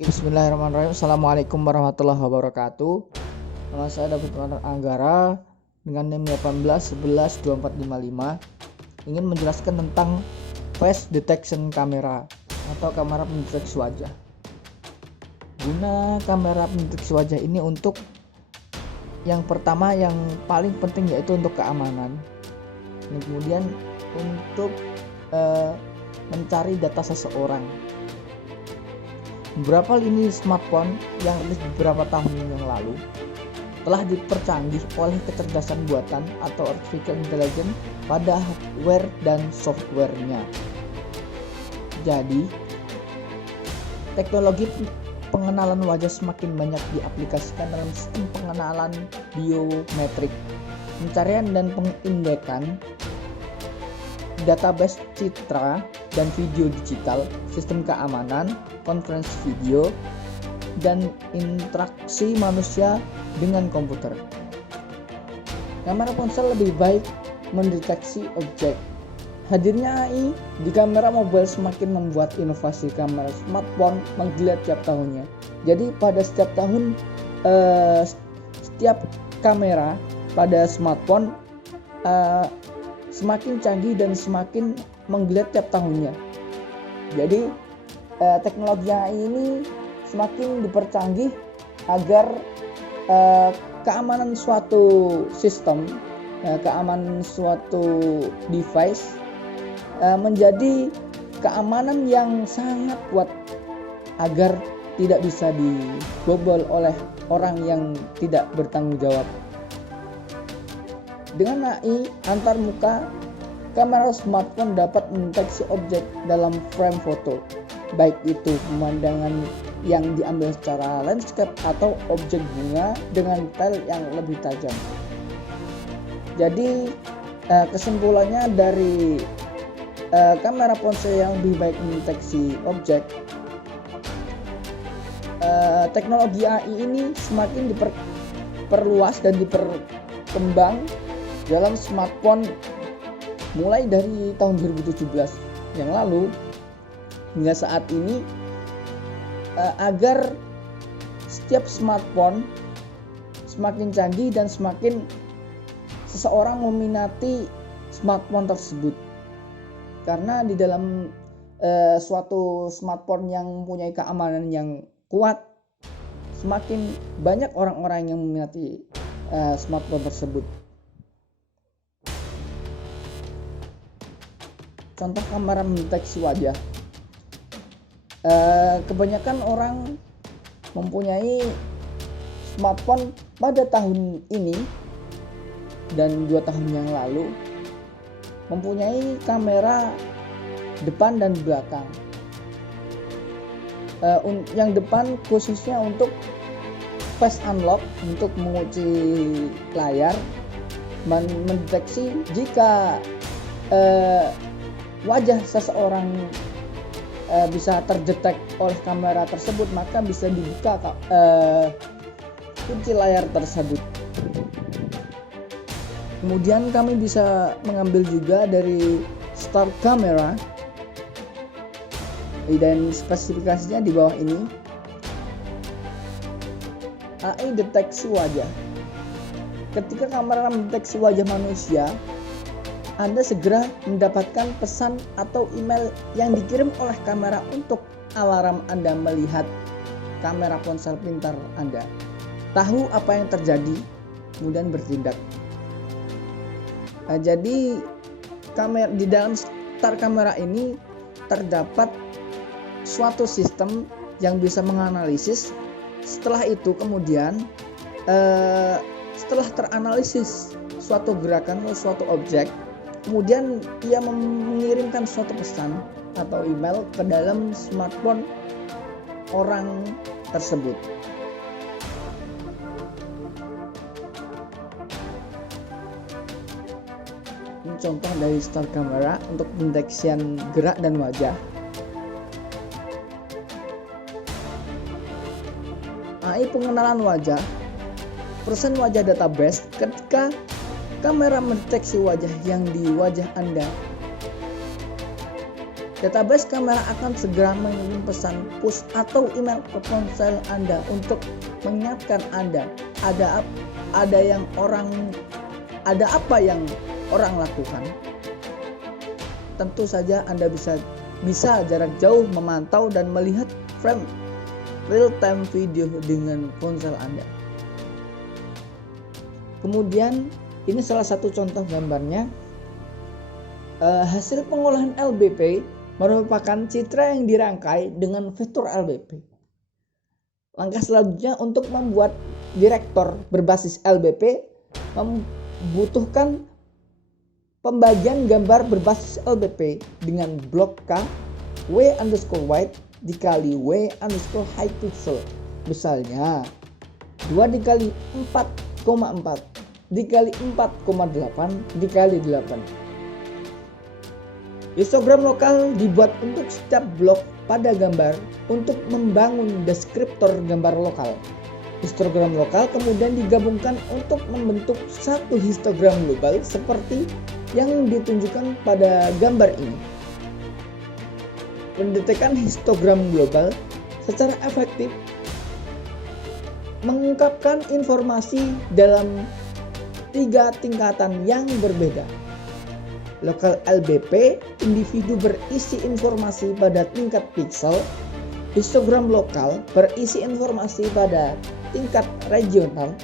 Bismillahirrahmanirrahim. Assalamualaikum warahmatullahi wabarakatuh. Nama saya David Anggara dengan NIM 18112455 ingin menjelaskan tentang face detection camera atau kamera pendeteksi wajah. Guna kamera pendeteksi wajah ini untuk yang pertama, yang paling penting yaitu untuk keamanan. Dan kemudian untuk mencari data seseorang. Beberapa lini smartphone yang rilis beberapa tahun yang lalu telah dipercanggih oleh kecerdasan buatan atau artificial intelligence pada hardware dan softwarenya. Jadi, teknologi pengenalan wajah semakin banyak diaplikasikan dalam sistem pengenalan biometrik, pencarian dan pengindekan, database citra dan video digital, sistem keamanan, konferensi video, dan interaksi manusia dengan komputer. Kamera ponsel lebih baik mendeteksi objek. Hadirnya AI di kamera mobile semakin membuat inovasi kamera smartphone menggeliat tiap tahunnya. Jadi pada setiap tahun setiap kamera pada smartphone semakin canggih dan semakin menggeliat tiap tahunnya. Jadi teknologi AI ini semakin dipercanggih agar keamanan suatu sistem, keamanan suatu device menjadi keamanan yang sangat kuat agar tidak bisa dibobol oleh orang yang tidak bertanggung jawab. Dengan AI antar muka, kamera smartphone dapat mendeteksi objek dalam frame foto, baik itu pemandangan yang diambil secara landscape atau objek bunga dengan detail yang lebih tajam. Jadi kesimpulannya dari kamera ponsel yang lebih baik mendeteksi objek, teknologi AI ini semakin diperluas dan diperkembang dalam smartphone mulai dari tahun 2017 yang lalu hingga saat ini, agar setiap smartphone semakin canggih dan semakin seseorang meminati smartphone tersebut. Karena di dalam suatu smartphone yang mempunyai keamanan yang kuat, semakin banyak orang-orang yang meminati smartphone tersebut. Contoh kamera mendeteksi wajah. Kebanyakan orang mempunyai smartphone pada tahun ini dan 2 tahun yang lalu mempunyai kamera depan dan belakang. Yang depan khususnya untuk face unlock, untuk mengunci layar, mendeteksi jika wajah seseorang bisa terdetek oleh kamera tersebut, maka bisa dibuka kunci layar tersebut. Kemudian kami bisa mengambil juga dari start camera, dan spesifikasinya di bawah ini. AI deteksi wajah. Ketika kamera mendeteksi wajah manusia, Anda segera mendapatkan pesan atau email yang dikirim oleh kamera untuk alarm Anda melihat kamera ponsel pintar Anda. Tahu apa yang terjadi, kemudian bertindak. Jadi di dalam start kamera ini terdapat suatu sistem yang bisa menganalisis. Setelah itu kemudian setelah teranalisis suatu gerakan atau suatu objek, kemudian ia mengirimkan suatu pesan atau email ke dalam smartphone orang tersebut. Ini contoh dari start camera untuk pendeteksian gerak dan wajah. AI pengenalan wajah, person wajah database. Ketika kamera mendeteksi wajah yang di wajah Anda Database kamera akan segera mengirim pesan push atau email ke ponsel Anda untuk mengingatkan Anda ada apa yang orang lakukan. Tentu saja Anda bisa jarak jauh memantau dan melihat frame real-time video dengan ponsel Anda. Kemudian ini salah satu contoh gambarnya. Hasil pengolahan LBP merupakan citra yang dirangkai dengan vektor LBP. Langkah selanjutnya untuk membuat direktor berbasis LBP membutuhkan pembagian gambar berbasis LBP dengan blok K W_wide dikali W_high pixel. Misalnya 2 dikali 4,4 dikali 4,8 dikali 8. Histogram lokal dibuat untuk setiap blok pada gambar untuk membangun deskriptor gambar lokal. Histogram lokal kemudian digabungkan untuk membentuk satu histogram global seperti yang ditunjukkan pada gambar ini. Pendetekan histogram global secara efektif mengungkapkan informasi dalam 3 tingkatan yang berbeda. Lokal LBP, individu berisi informasi pada tingkat pixel. Histogram lokal berisi informasi pada tingkat regional.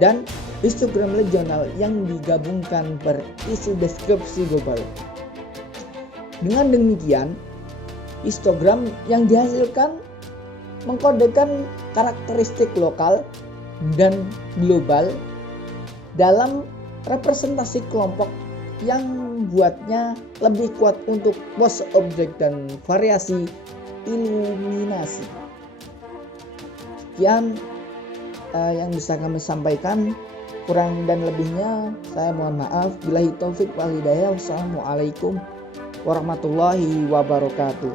Dan histogram regional yang digabungkan berisi deskripsi global. Dengan demikian, histogram yang dihasilkan mengkodekan karakteristik lokal dan global dalam representasi kelompok yang buatnya lebih kuat untuk pose objek dan variasi iluminasi. Sekian yang bisa kami sampaikan, kurang dan lebihnya saya mohon maaf. Billahi taufik wal hidayah. Wassalamualaikum warahmatullahi wabarakatuh.